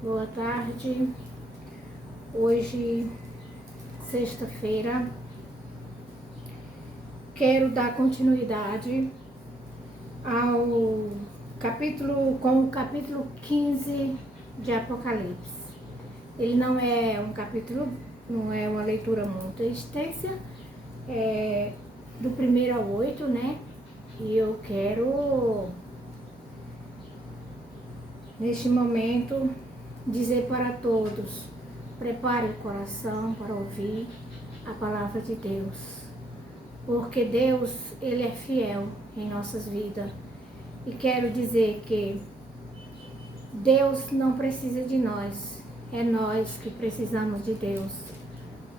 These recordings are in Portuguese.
Boa tarde. Hoje, sexta-feira, quero dar continuidade ao com o capítulo 15 de Apocalipse. Ele não é um capítulo, não é uma leitura muito extensa, é do 1º ao 8, né? E eu quero, neste momento, dizer para todos: prepare o coração para ouvir a palavra de Deus, porque Deus, Ele é fiel em nossas vidas. E quero dizer que Deus não precisa de nós, é nós que precisamos de Deus.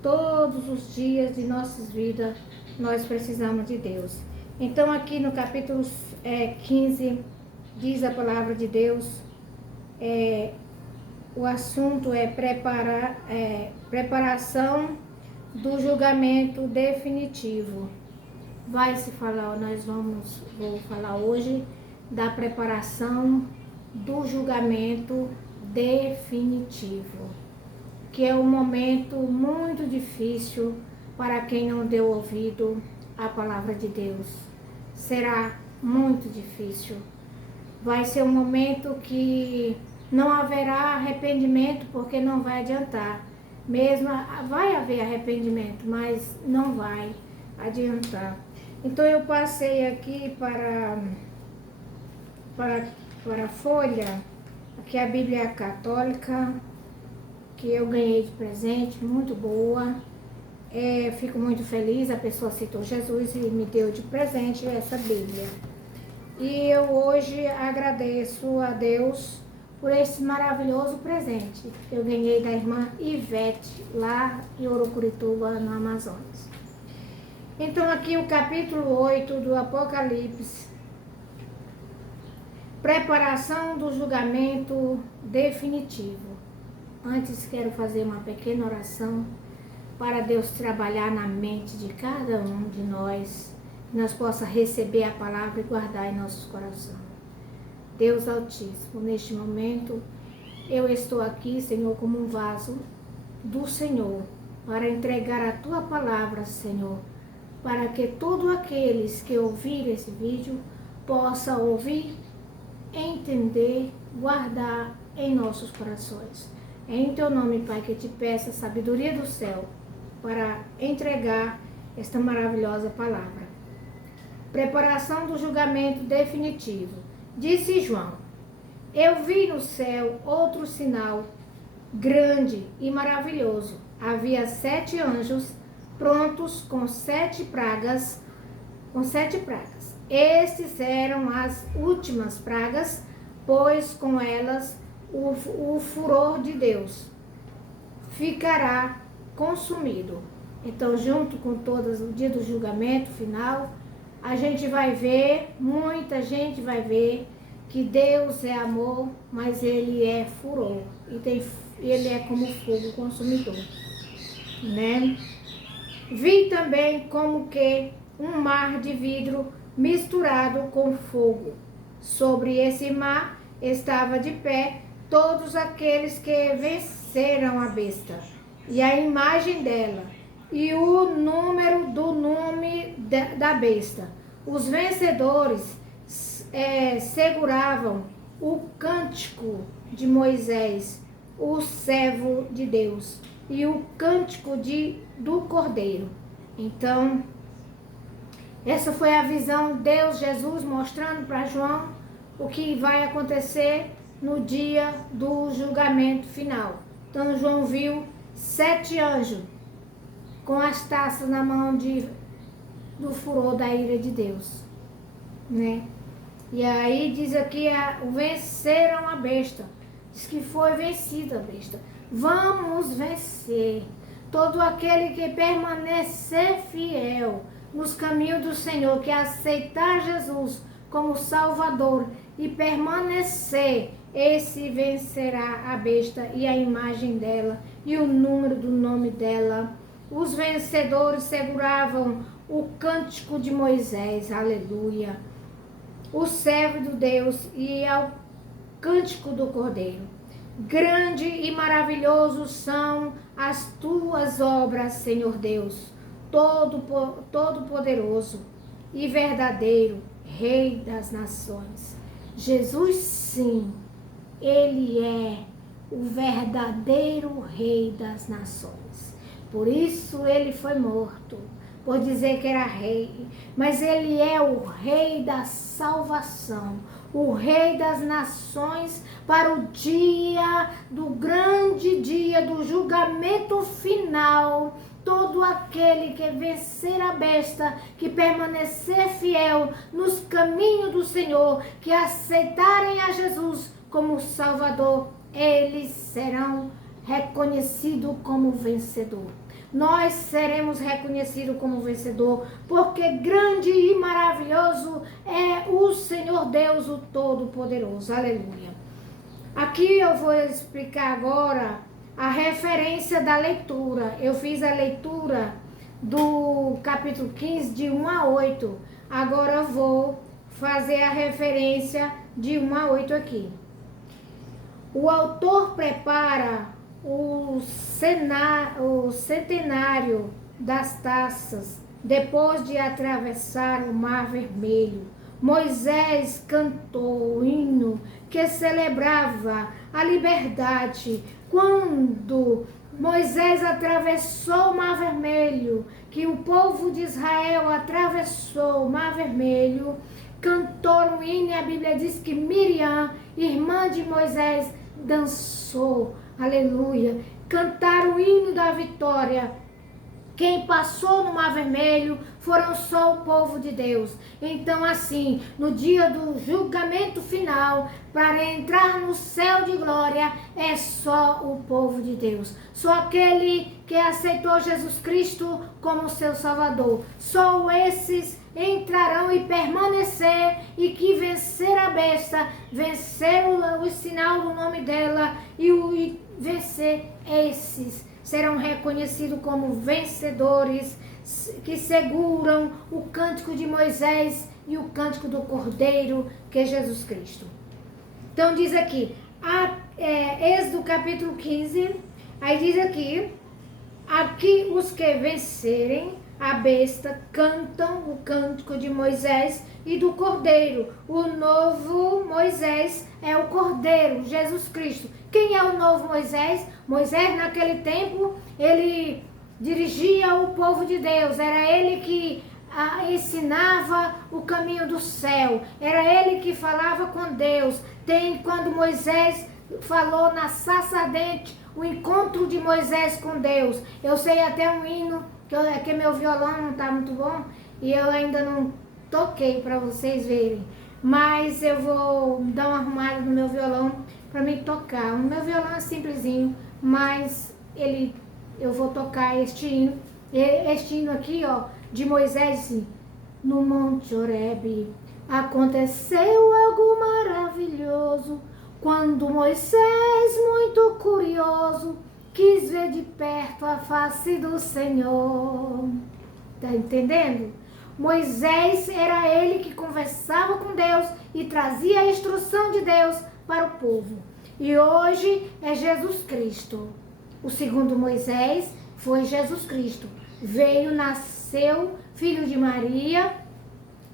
Todos os dias de nossas vidas, nós precisamos de Deus. Então aqui no capítulo 15, diz a palavra de Deus, o assunto é preparação do julgamento definitivo. Vou falar hoje da preparação do julgamento definitivo, que é um momento muito difícil para quem não deu ouvido à palavra de Deus. Será muito difícil. Vai ser um momento que não haverá arrependimento, porque não vai adiantar. Mesmo vai haver arrependimento, mas não vai adiantar. Então eu passei aqui para a folha, aqui a Bíblia Católica, que eu ganhei de presente, muito boa. Fico muito feliz, a pessoa aceitou Jesus e me deu de presente essa Bíblia. E eu hoje agradeço a Deus por esse maravilhoso presente que eu ganhei da irmã Ivete, lá em Urucurituba, no Amazonas. Então aqui o capítulo 8 do Apocalipse, preparação do julgamento definitivo. Antes quero fazer uma pequena oração para Deus trabalhar na mente de cada um de nós, que nós possa receber a palavra e guardar em nossos corações. Deus Altíssimo, neste momento eu estou aqui, Senhor, como um vaso do Senhor, para entregar a Tua palavra, Senhor, para que todos aqueles que ouvirem esse vídeo possam ouvir, entender, guardar em nossos corações. É em Teu nome, Pai, que te peço a sabedoria do céu para entregar esta maravilhosa palavra. Preparação do julgamento definitivo. Disse João: eu vi no céu outro sinal grande e maravilhoso. Havia 7 anjos prontos com 7 pragas. Estes eram as últimas pragas, pois com elas o furor de Deus ficará consumido. Então, junto com todas o dia do julgamento final, a gente vai ver, muita gente vai ver que Deus é amor, mas Ele é furor. Ele é como fogo consumidor, né? Vi também como que um mar de vidro misturado com fogo. Sobre esse mar estava de pé todos aqueles que venceram a besta e a imagem dela, e o número do nome da besta. Os vencedores seguravam o cântico de Moisés, o servo de Deus, e o cântico do Cordeiro. Então, essa foi a visão de Deus, Jesus, mostrando para João o que vai acontecer no dia do julgamento final. Então, João viu 7 anjos com as taças na mão do furor da ira de Deus, né? E aí diz aqui, venceram a besta. Diz que foi vencida a besta. Vamos vencer. Todo aquele que permanecer fiel nos caminhos do Senhor, que aceitar Jesus como Salvador e permanecer, esse vencerá a besta e a imagem dela e o número do nome dela. Os vencedores seguravam o cântico de Moisés, aleluia, o servo de Deus, e ao cântico do Cordeiro. Grande e maravilhoso são as tuas obras, Senhor Deus, todo-poderoso e verdadeiro Rei das nações. Jesus, sim, ele é o verdadeiro Rei das nações. Por isso ele foi morto, por dizer que era rei, mas ele é o Rei da salvação, o Rei das nações, para o grande dia do julgamento final. Todo aquele que vencer a besta, que permanecer fiel nos caminhos do Senhor, que aceitarem a Jesus como Salvador, eles serão reconhecidos como vencedor. Nós seremos reconhecidos como vencedor, porque grande e maravilhoso é o Senhor Deus, o Todo-Poderoso. Aleluia. Aqui eu vou explicar agora a referência da leitura. Eu fiz a leitura do capítulo 15, de 1 a 8. Agora eu vou fazer a referência de 1 a 8 aqui. O autor prepara o centenário das taças depois de atravessar o Mar Vermelho. Moisés cantou o hino que celebrava a liberdade. Quando Moisés atravessou o Mar Vermelho, que o povo de Israel atravessou o Mar Vermelho, cantou um hino, e a Bíblia diz que Miriam, irmã de Moisés, dançou. Aleluia. Cantaram o hino da vitória. Quem passou no Mar Vermelho foram só o povo de Deus. Então, assim, no dia do julgamento final, para entrar no céu de glória, é só o povo de Deus. Só aquele que aceitou Jesus Cristo como seu Salvador. Só esses entrarão e permanecer, e que vencer a besta, vencer o sinal do nome dela e vencer esses serão reconhecidos como vencedores, que seguram o cântico de Moisés e o cântico do Cordeiro, que é Jesus Cristo. Então diz aqui, Êxodo capítulo 15, aí diz aqui os que vencerem a besta cantam o cântico de Moisés e do Cordeiro. O novo Moisés é o Cordeiro, Jesus Cristo. Quem é o novo Moisés? Moisés, naquele tempo, ele dirigia o povo de Deus. Era ele que ensinava o caminho do céu. Era ele que falava com Deus. Quando Moisés falou na sarça ardente, o encontro de Moisés com Deus. Eu sei até um hino, que meu violão não está muito bom, e eu ainda não toquei para vocês verem. Mas eu vou dar uma arrumada no meu violão para me tocar. O meu violão é simplesinho, mas eu vou tocar este hino. Este hino aqui, ó, de Moisés, no Monte Horebe. Aconteceu algo maravilhoso, quando Moisés, muito curioso, quis ver de perto a face do Senhor. Tá entendendo? Moisés era ele que conversava com Deus e trazia a instrução de Deus para o povo. E hoje é Jesus Cristo. O segundo Moisés foi Jesus Cristo. Veio, nasceu, filho de Maria,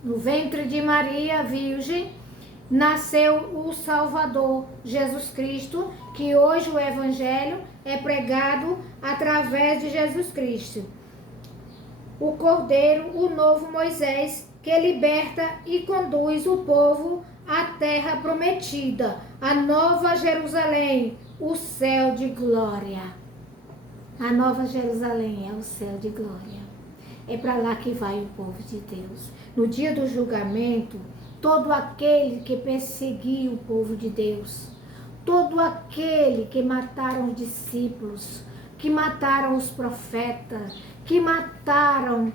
no ventre de Maria, virgem, nasceu o Salvador, Jesus Cristo, que hoje o Evangelho é pregado através de Jesus Cristo. O Cordeiro, o novo Moisés, que liberta e conduz o povo à terra prometida, a nova Jerusalém, o céu de glória. A nova Jerusalém é o céu de glória. É para lá que vai o povo de Deus. No dia do julgamento, todo aquele que perseguia o povo de Deus, todo aquele que mataram os discípulos, que mataram os profetas, que mataram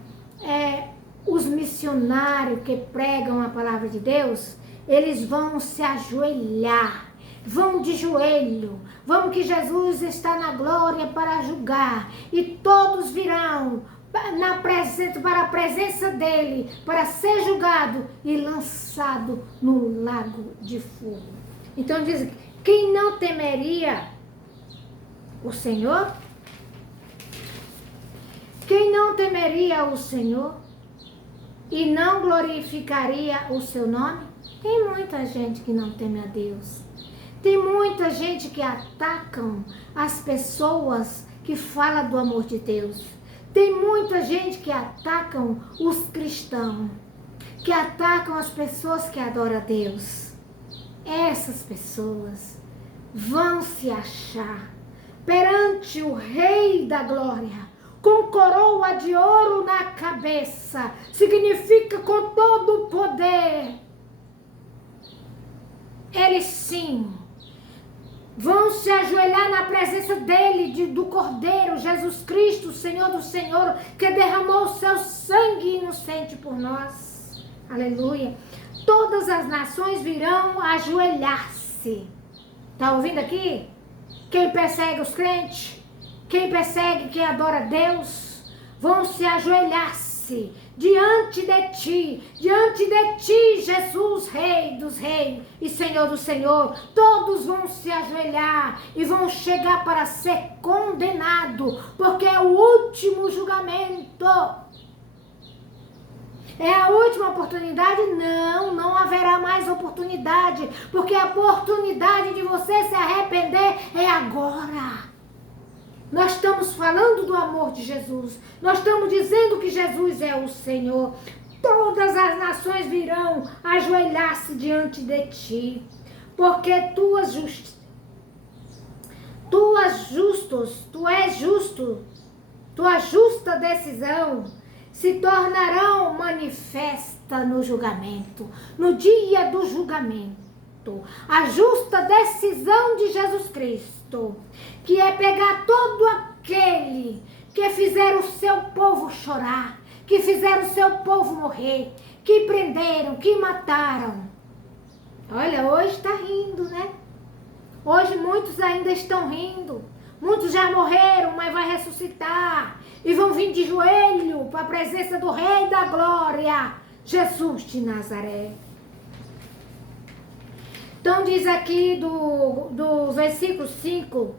os missionários que pregam a palavra de Deus, eles vão se ajoelhar, vão de joelho, vão que Jesus está na glória para julgar, e todos virão para a presença dele, para ser julgado e lançado no lago de fogo. Então diz, Quem não temeria o Senhor? Quem não temeria o Senhor e não glorificaria o seu nome? Tem muita gente que não teme a Deus. Tem muita gente que atacam as pessoas que falam do amor de Deus. Tem muita gente que atacam os cristãos, que atacam as pessoas que adoram a Deus. Essas pessoas vão se achar perante o Rei da Glória, com coroa de ouro na cabeça, significa com todo o poder. Eles sim vão se ajoelhar na presença dele, do Cordeiro, Jesus Cristo, Senhor do Senhor, que derramou o seu sangue inocente por nós. Aleluia. Todas as nações virão ajoelhar-se. Tá ouvindo aqui? Quem persegue os crentes, quem persegue, quem adora a Deus, vão se ajoelhar-se diante de ti, Jesus, Rei dos Reis e Senhor do Senhor. Todos vão se ajoelhar e vão chegar para ser condenado, porque é o último julgamento. É a última oportunidade? Não haverá mais oportunidade, porque a oportunidade de você se arrepender é agora. Nós estamos falando do amor de Jesus. Nós estamos dizendo que Jesus é o Senhor. Todas as nações virão ajoelhar-se diante de ti, porque tu és justo, tua justa decisão se tornarão manifesta no julgamento, no dia do julgamento. A justa decisão de Jesus Cristo, que é pegar todo aquele que fizeram o seu povo chorar, que fizeram o seu povo morrer, que prenderam, que mataram. Olha, hoje está rindo, né? Hoje muitos ainda estão rindo. Muitos já morreram, mas vai ressuscitar. E vão vir de joelho para a presença do Rei da Glória, Jesus de Nazaré. Então diz aqui do versículo 5,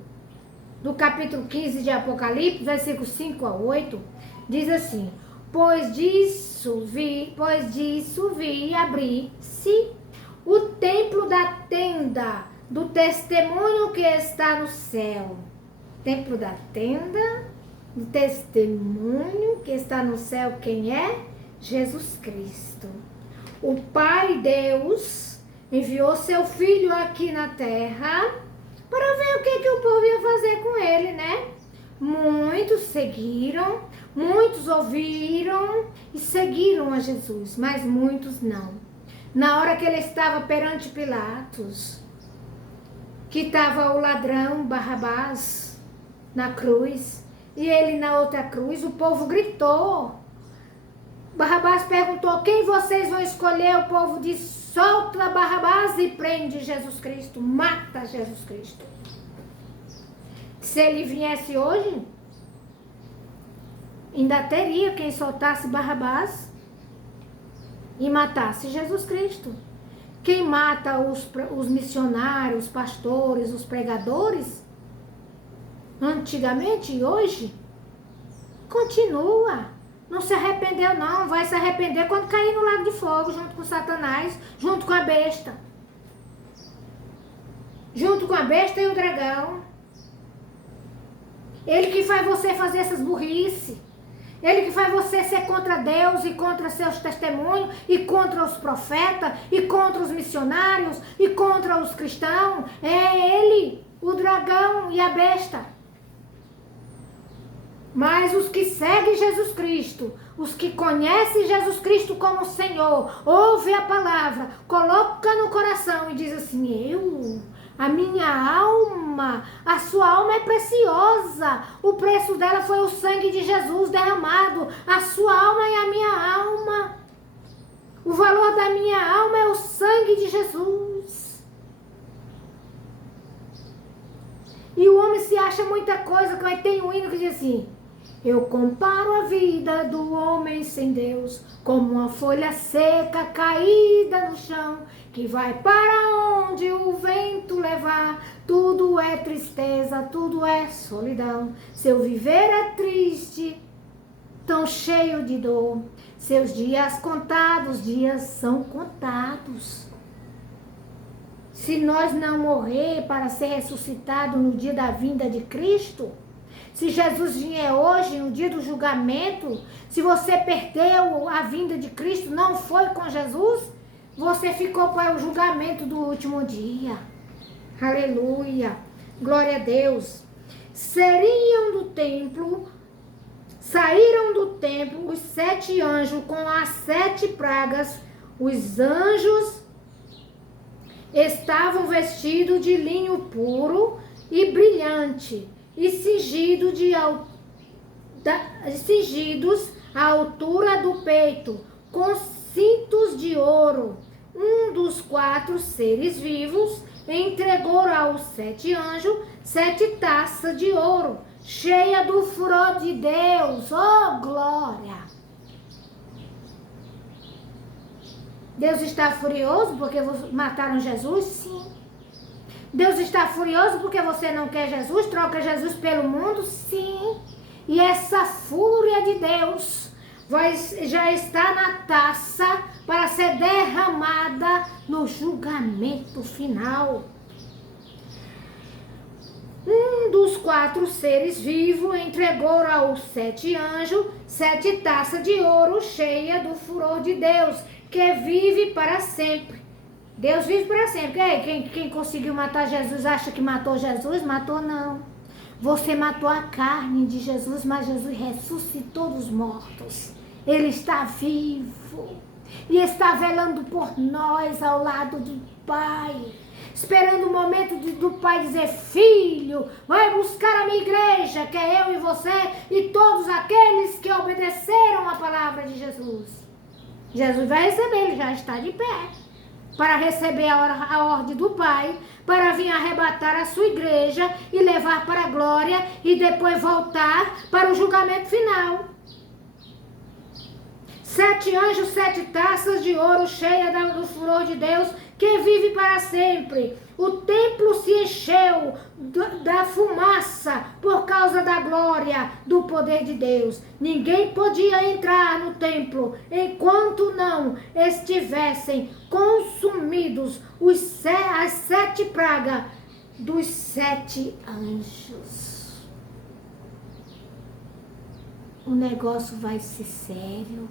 do capítulo 15 de Apocalipse, versículo 5 a 8, diz assim: Pois disso vi e abri-se o templo da tenda do testemunho que está no céu. Templo da tenda do testemunho que está no céu, quem é? Jesus Cristo. O Pai Deus enviou seu Filho aqui na terra para ver o que o povo ia fazer com ele, né? Muitos seguiram, muitos ouviram e seguiram a Jesus, mas muitos não. Na hora que ele estava perante Pilatos, que estava o ladrão Barrabás na cruz, e ele na outra cruz, o povo gritou. Barrabás perguntou: quem vocês vão escolher? O povo disse: solta Barrabás e prende Jesus Cristo, mata Jesus Cristo. Se ele viesse hoje, ainda teria quem soltasse Barrabás e matasse Jesus Cristo. Quem mata os missionários, os pastores, os pregadores, antigamente e hoje, continua. Não se arrependeu não, vai se arrepender quando cair no lago de fogo, junto com Satanás, junto com a besta. Junto com a besta e o dragão. Ele que faz você fazer essas burrices. Ele que faz você ser contra Deus e contra seus testemunhos, e contra os profetas, e contra os missionários, e contra os cristãos. É ele, o dragão e a besta. Mas os que seguem Jesus Cristo, os que conhecem Jesus Cristo como Senhor, ouve a palavra, coloca no coração e diz assim: a minha alma, a sua alma é preciosa, o preço dela foi o sangue de Jesus derramado, a sua alma é a minha alma, o valor da minha alma é o sangue de Jesus. E o homem se acha muita coisa, tem um hino que diz assim: Eu comparo a vida do homem sem Deus como uma folha seca caída no chão, que vai para onde o vento levar. Tudo é tristeza, tudo é solidão. Seu viver é triste, tão cheio de dor. Seus dias contados, dias são contados. Se nós não morrer para ser ressuscitado no dia da vinda de Cristo, se Jesus vier hoje, no dia do julgamento, se você perdeu a vinda de Cristo, não foi com Jesus, você ficou para o julgamento do último dia. Aleluia. Glória a Deus. Saíram do templo os 7 anjos com as 7 pragas. Os anjos estavam vestidos de linho puro e brilhante, e cingidos à altura do peito, com cintos de ouro. Um dos 4 seres vivos entregou aos 7 anjos 7 taças de ouro, cheia do furor de Deus. Oh, glória! Deus está furioso porque mataram Jesus? Sim. Deus está furioso porque você não quer Jesus, troca Jesus pelo mundo? Sim. E essa fúria de Deus já está na taça para ser derramada no julgamento final. Um dos 4 seres vivos entregou aos 7 anjos 7 taças de ouro cheia do furor de Deus, que vive para sempre. Deus vive para sempre. Quem conseguiu matar Jesus acha que matou Jesus? Matou não. Você matou a carne de Jesus, mas Jesus ressuscitou dos mortos. Ele está vivo e está velando por nós ao lado do Pai, esperando o momento do Pai dizer: filho, vai buscar a minha igreja, que é eu e você e todos aqueles que obedeceram a palavra de Jesus. Jesus vai receber, ele já está de pé para receber a ordem do Pai, para vir arrebatar a sua igreja e levar para a glória e depois voltar para o julgamento final. 7 anjos, 7 taças de ouro cheia do furor de Deus, que vive para sempre. O templo se encheu da fumaça por causa da glória, do poder de Deus. Ninguém podia entrar no templo enquanto não estivessem consumidos as 7 pragas dos 7 anjos. O negócio vai ser sério.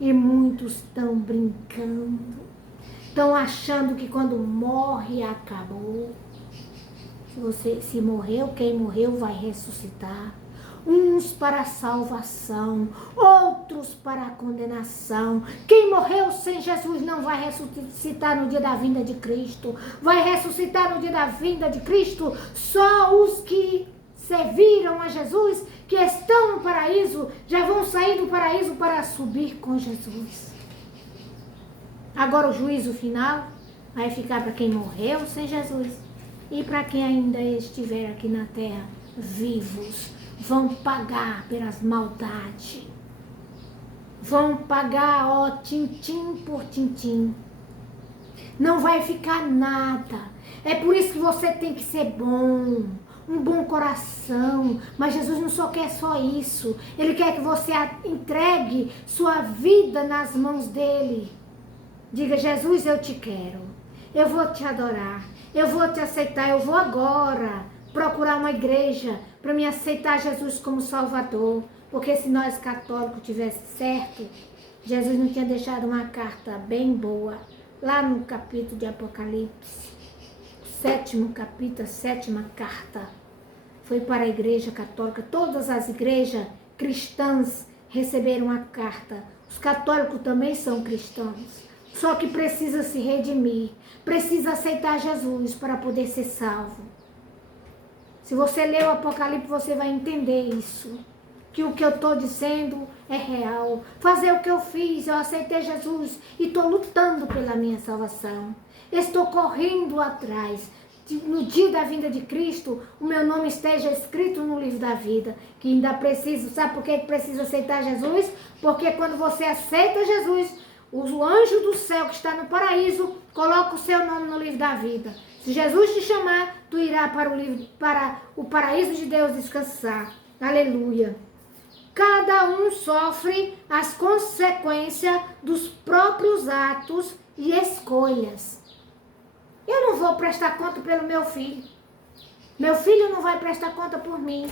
E muitos estão brincando, estão achando que quando morre acabou. Se morreu, quem morreu vai ressuscitar. Uns para a salvação, outros para a condenação. Quem morreu sem Jesus não vai ressuscitar no dia da vinda de Cristo. Vai ressuscitar no dia da vinda de Cristo só os que serviram a Jesus, que estão no paraíso, já vão sair do paraíso para subir com Jesus. Agora o juízo final vai ficar para quem morreu sem Jesus e para quem ainda estiver aqui na terra vivos. Vão pagar pelas maldades. Vão pagar, tintim por tintim. Não vai ficar nada. É por isso que você tem que ser bom. Um bom coração, mas Jesus não só quer só isso, Ele quer que você entregue sua vida nas mãos dEle. Diga: Jesus, eu te quero, eu vou te adorar, eu vou te aceitar, eu vou agora procurar uma igreja para me aceitar Jesus como Salvador, porque se nós católicos tivesse certo, Jesus não tinha deixado uma carta bem boa, lá no capítulo de Apocalipse, 7º capítulo, 7ª carta, foi para a igreja católica. Todas as igrejas cristãs receberam a carta. Os católicos também são cristãos, só que precisa se redimir, precisa aceitar Jesus para poder ser salvo. Se você ler o Apocalipse, você vai entender isso, que o que eu estou dizendo é real. Fazer o que eu fiz, eu aceitei Jesus e estou lutando pela minha salvação. Estou correndo atrás. no dia da vinda de Cristo, o meu nome esteja escrito no livro da vida. Que ainda preciso, sabe por que precisa aceitar Jesus? Porque quando você aceita Jesus, o anjo do céu que está no paraíso coloca o seu nome no livro da vida. Se Jesus te chamar, tu irá para o paraíso de Deus descansar. Aleluia. Cada um sofre as consequências dos próprios atos e escolhas. Eu não vou prestar conta pelo meu filho. Meu filho não vai prestar conta por mim.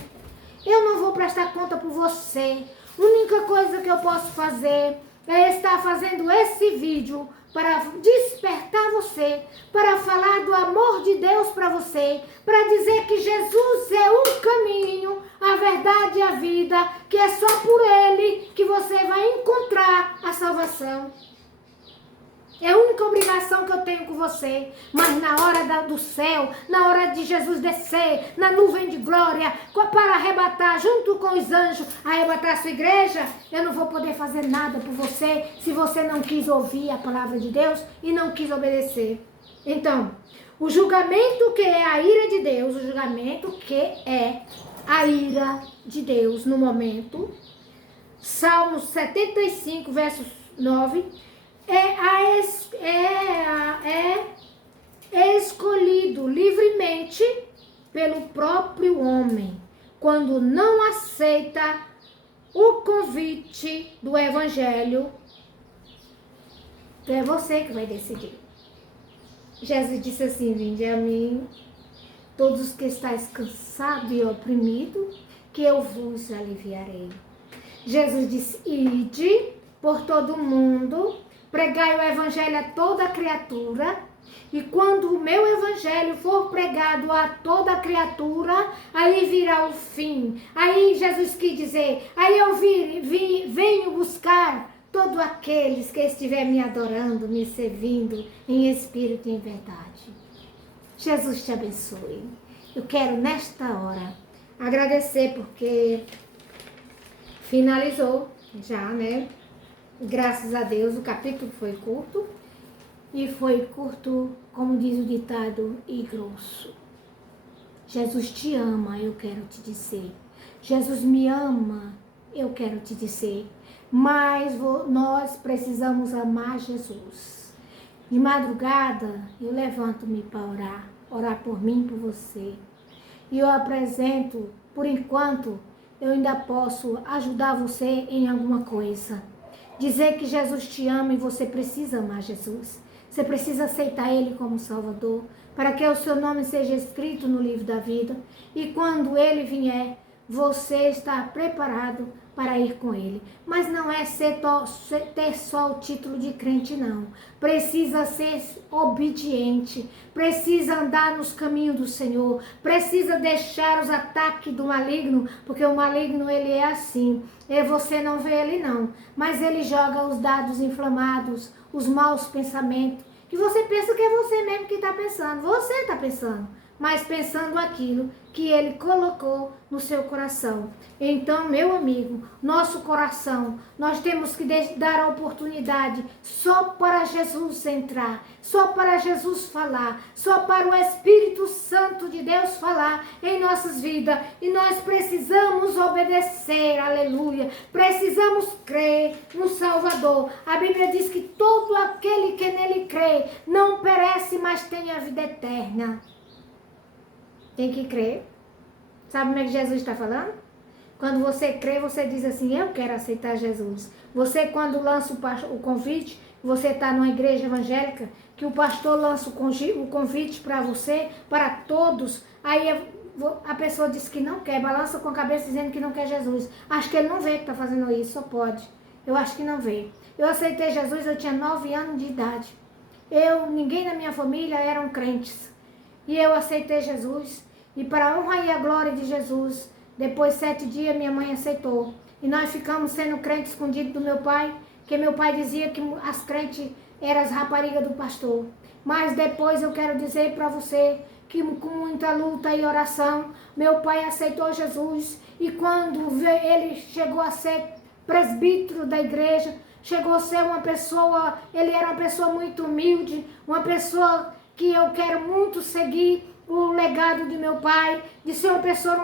Eu não vou prestar conta por você. A única coisa que eu posso fazer é estar fazendo esse vídeo para despertar você, para falar do amor de Deus para você, para dizer que Jesus é o caminho, a verdade e a vida, que é só por Ele que você vai encontrar a salvação. É a única obrigação que eu tenho com você. Mas na hora do céu, na hora de Jesus descer, na nuvem de glória, para arrebatar junto com os anjos, arrebatar a sua igreja, eu não vou poder fazer nada por você se você não quis ouvir a palavra de Deus e não quis obedecer. Então, o julgamento que é a ira de Deus, o julgamento que é a ira de Deus no momento, Salmos 75, verso 9, é escolhido livremente pelo próprio homem, quando não aceita o convite do Evangelho. É você que vai decidir. Jesus disse assim: vinde a mim, todos os que estáis cansados e oprimidos, que eu vos aliviarei. Jesus disse: ide por todo o mundo, pregai o evangelho a toda criatura, e quando o meu evangelho for pregado a toda criatura, aí virá o fim. Aí Jesus quis dizer, aí eu venho buscar todos aqueles que estiver me adorando, me servindo em espírito e em verdade. Jesus te abençoe. Eu quero nesta hora agradecer porque finalizou já, né? Graças a Deus, o capítulo foi curto, e foi curto, como diz o ditado, e grosso. Jesus te ama, eu quero te dizer. Jesus me ama, eu quero te dizer. Mas nós precisamos amar Jesus. De madrugada, eu levanto-me para orar por mim, por você. E eu apresento, por enquanto, eu ainda posso ajudar você em alguma coisa. Dizer que Jesus te ama e você precisa amar Jesus. Você precisa aceitar Ele como Salvador, para que o seu nome seja escrito no livro da vida. E quando Ele vier, você está preparado para ir com Ele. Mas não é ter só o título de crente, não. Precisa ser obediente, precisa andar nos caminhos do Senhor, precisa deixar os ataques do maligno, porque o maligno ele é assim. E você não vê ele não, mas ele joga os dados inflamados, os maus pensamentos, que você pensa que é você mesmo que está pensando. Você está pensando, mas pensando aquilo que ele colocou no seu coração. Então, meu amigo, nosso coração, nós temos que dar a oportunidade só para Jesus entrar, só para Jesus falar, só para o Espírito Santo de Deus falar em nossas vidas. E nós precisamos obedecer, aleluia. Precisamos crer no Salvador. A Bíblia diz que todo aquele que nele crê não perece, mas tem a vida eterna. Tem que crer. Sabe como é que Jesus está falando? Quando você crê, você diz assim, eu quero aceitar Jesus. Você, quando lança o convite, você está numa igreja evangélica, que o pastor lança o convite para você, para todos, aí a pessoa diz que não quer, balança com a cabeça dizendo que não quer Jesus. Acho que ele não vê que está fazendo isso, só pode. Eu acho que não vê. Eu aceitei Jesus, eu tinha 9 anos de idade. Ninguém na minha família eram crentes. E eu aceitei Jesus. E para a honra e a glória de Jesus, depois de 7 dias, minha mãe aceitou. E nós ficamos sendo crentes escondidos do meu pai, que meu pai dizia que as crentes eram as raparigas do pastor. Mas depois eu quero dizer para você que com muita luta e oração, meu pai aceitou Jesus. E quando ele chegou a ser presbítero da igreja, chegou a ser uma pessoa, ele era uma pessoa muito humilde, uma pessoa que eu quero muito seguir. o legado de meu pai, de ser uma pessoa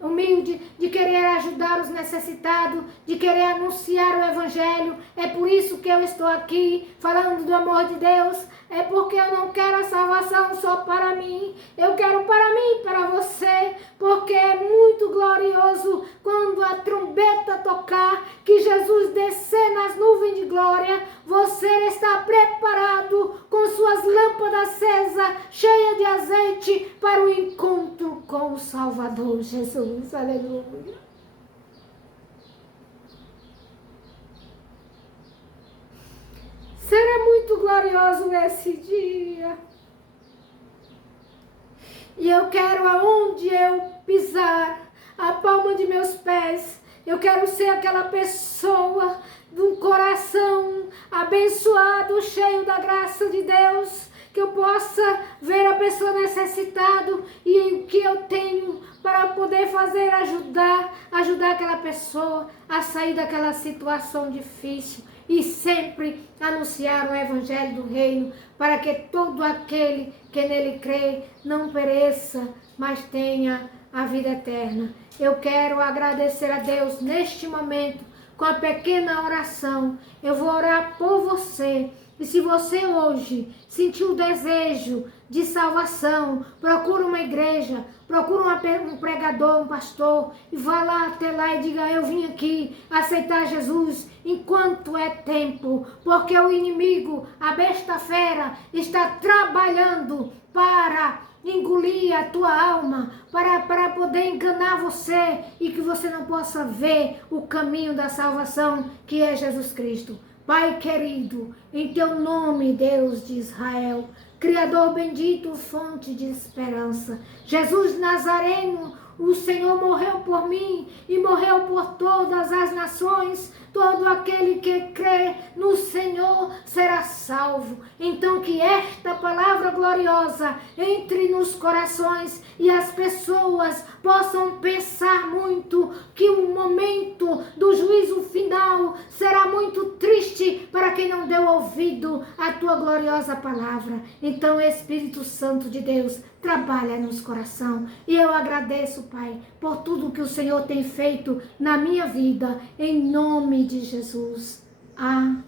humilde, de querer ajudar os necessitados, de querer anunciar o Evangelho. É por isso que eu estou aqui falando do amor de Deus. É porque eu não quero a salvação só para mim. Eu quero para mim e para você. Porque é muito glorioso quando a trombeta tocar, que Jesus descer nas nuvens de glória, você está preparado com suas lâmpadas acesas, cheias de azeite, para o encontro com o Salvador Jesus. Aleluia. Será muito glorioso esse dia. E eu quero, aonde eu pisar, a palma de meus pés, eu quero ser aquela pessoa de um coração abençoado, cheio da graça de Deus, que eu possa ver a pessoa necessitada e o que eu tenho para poder fazer, ajudar aquela pessoa a sair daquela situação difícil e sempre anunciar o Evangelho do Reino, para que todo aquele que nele crê não pereça, mas tenha a vida eterna. Eu quero agradecer a Deus neste momento, com a pequena oração. Eu vou orar por você. E se você hoje sentiu o desejo de salvação, procura uma igreja, procura um pregador, um pastor, e vá lá até lá e diga: eu vim aqui aceitar Jesus enquanto é tempo, porque o inimigo, a besta fera, está trabalhando para engolir a tua alma, para poder enganar você e que você não possa ver o caminho da salvação, que é Jesus Cristo. Pai querido, em teu nome, Deus de Israel, Criador bendito, fonte de esperança, Jesus Nazareno, o Senhor morreu por mim e morreu por todas as nações. Todo aquele que crê no Senhor será salvo. Então que esta palavra gloriosa entre nos corações e as pessoas possam pensar muito que o momento do juízo final será muito triste para quem não deu ouvido à tua gloriosa palavra. Então, Espírito Santo de Deus, trabalha nos corações. E eu agradeço, Pai, por tudo que o Senhor tem feito na minha vida, em nome de Jesus. Amém.